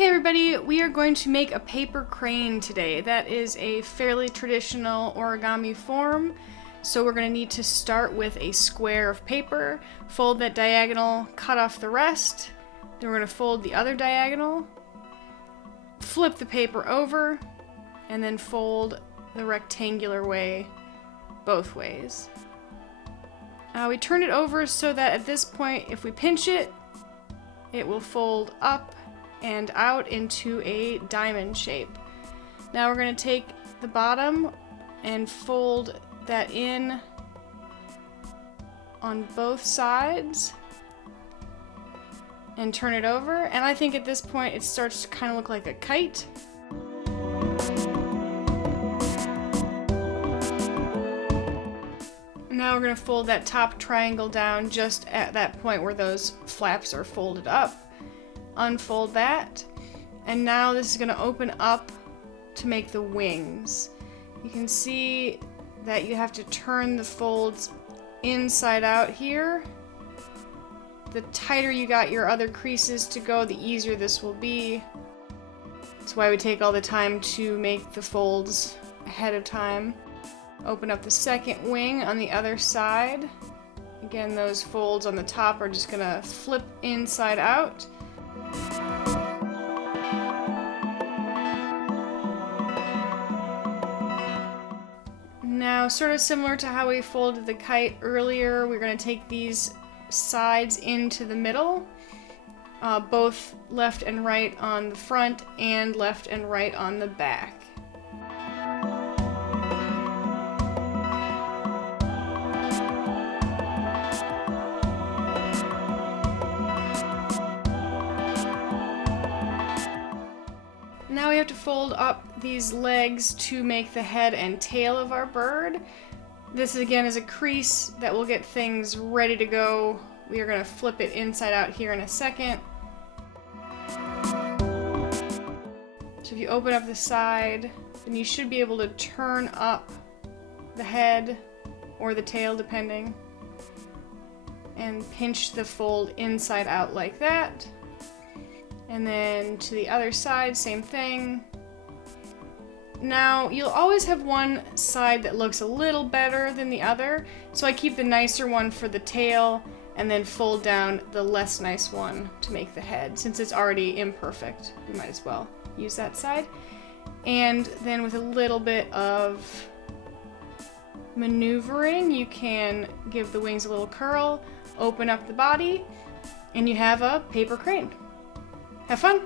Hey everybody, we are going to make a paper crane today. That is a fairly traditional origami form. So we're going to need to start with a square of paper, fold that diagonal, cut off the rest. Then we're going to fold the other diagonal, flip the paper over, and then fold the rectangular way both ways. We turn it over so that at this point, if we pinch it, it will fold up and out into a diamond shape. Now we're going to take the bottom and fold that in on both sides and turn it over, and I think at this point it starts to kind of look like a kite. Now we're going to fold that top triangle down just at that point where those flaps are folded up. Unfold that, and now this is going to open up to make the wings. You can see that you have to turn the folds inside out here. The tighter you got your other creases to go, the easier this will be. That's why we take all the time to make the folds ahead of time. Open up the second wing on the other side. Again, those folds on the top are just going to flip inside out. Now, sort of similar to how we folded the kite earlier, we're going to take these sides into the middle, both left and right on the front and left and right on the back. Now we have to fold up these legs to make the head and tail of our bird. This again is a crease that will get things ready to go. We are going to flip it inside out here in a second. So if you open up the side, then you should be able to turn up the head or the tail depending, and pinch the fold inside out like that. And then to the other side, same thing. Now, you'll always have one side that looks a little better than the other, so I keep the nicer one for the tail and then fold down the less nice one to make the head. Since it's already imperfect, we might as well use that side. And then with a little bit of maneuvering, you can give the wings a little curl, open up the body, and you have a paper crane. Have fun!